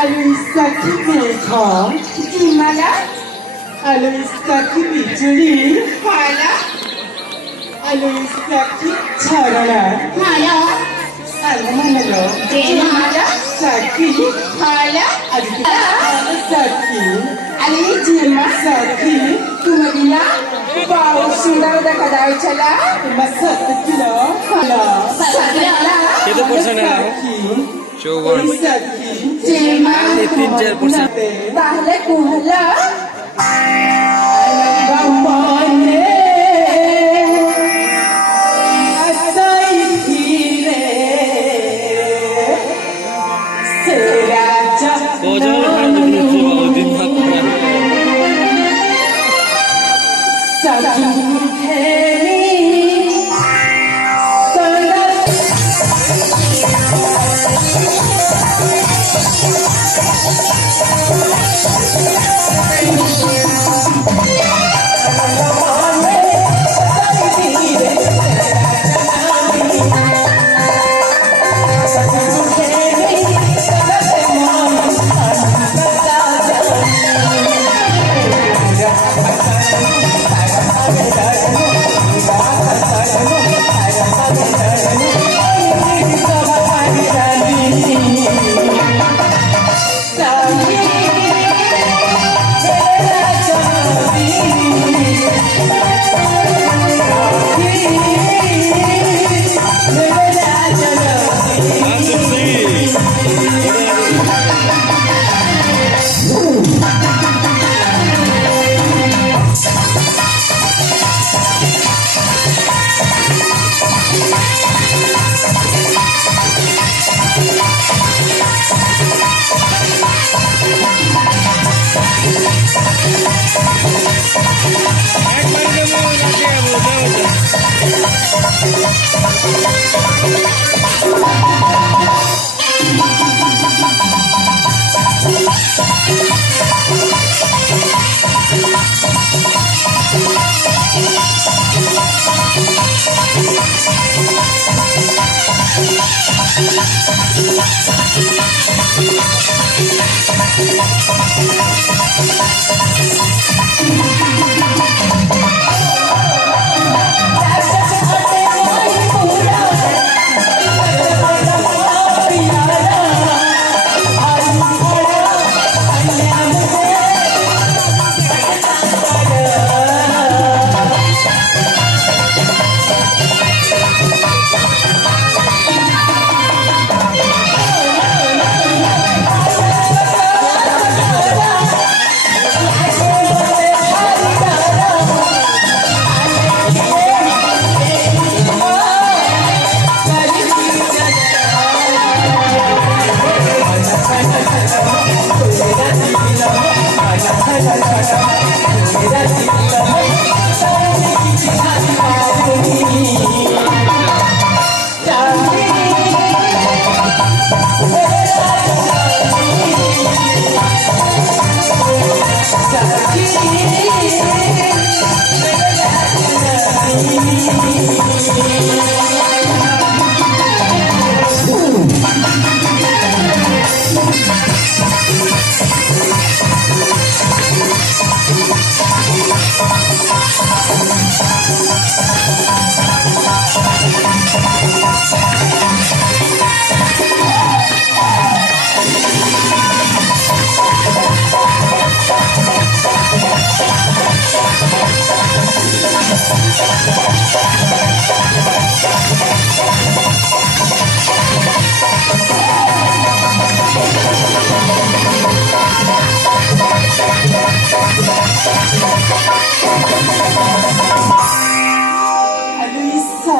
Aloisaki Mekha, Jimala, Aloisaki Bijuli, Hala, Aloisaki Charana, Hala, Almanalo, Jimala, Saki, Hala, Adita, Saki, Ali Jima, Saki, Tumadila, Wow, सुंदर देखा जाए चला, Masakilo, Hala, सत्याला, किती percent आहे Saki, 54 Saki, जेमा, आणि 3-4% पहले कुहला, Bambane, Asai Hire, Seraja, Bojol kan lucu din hakra Saki Heri, Salat.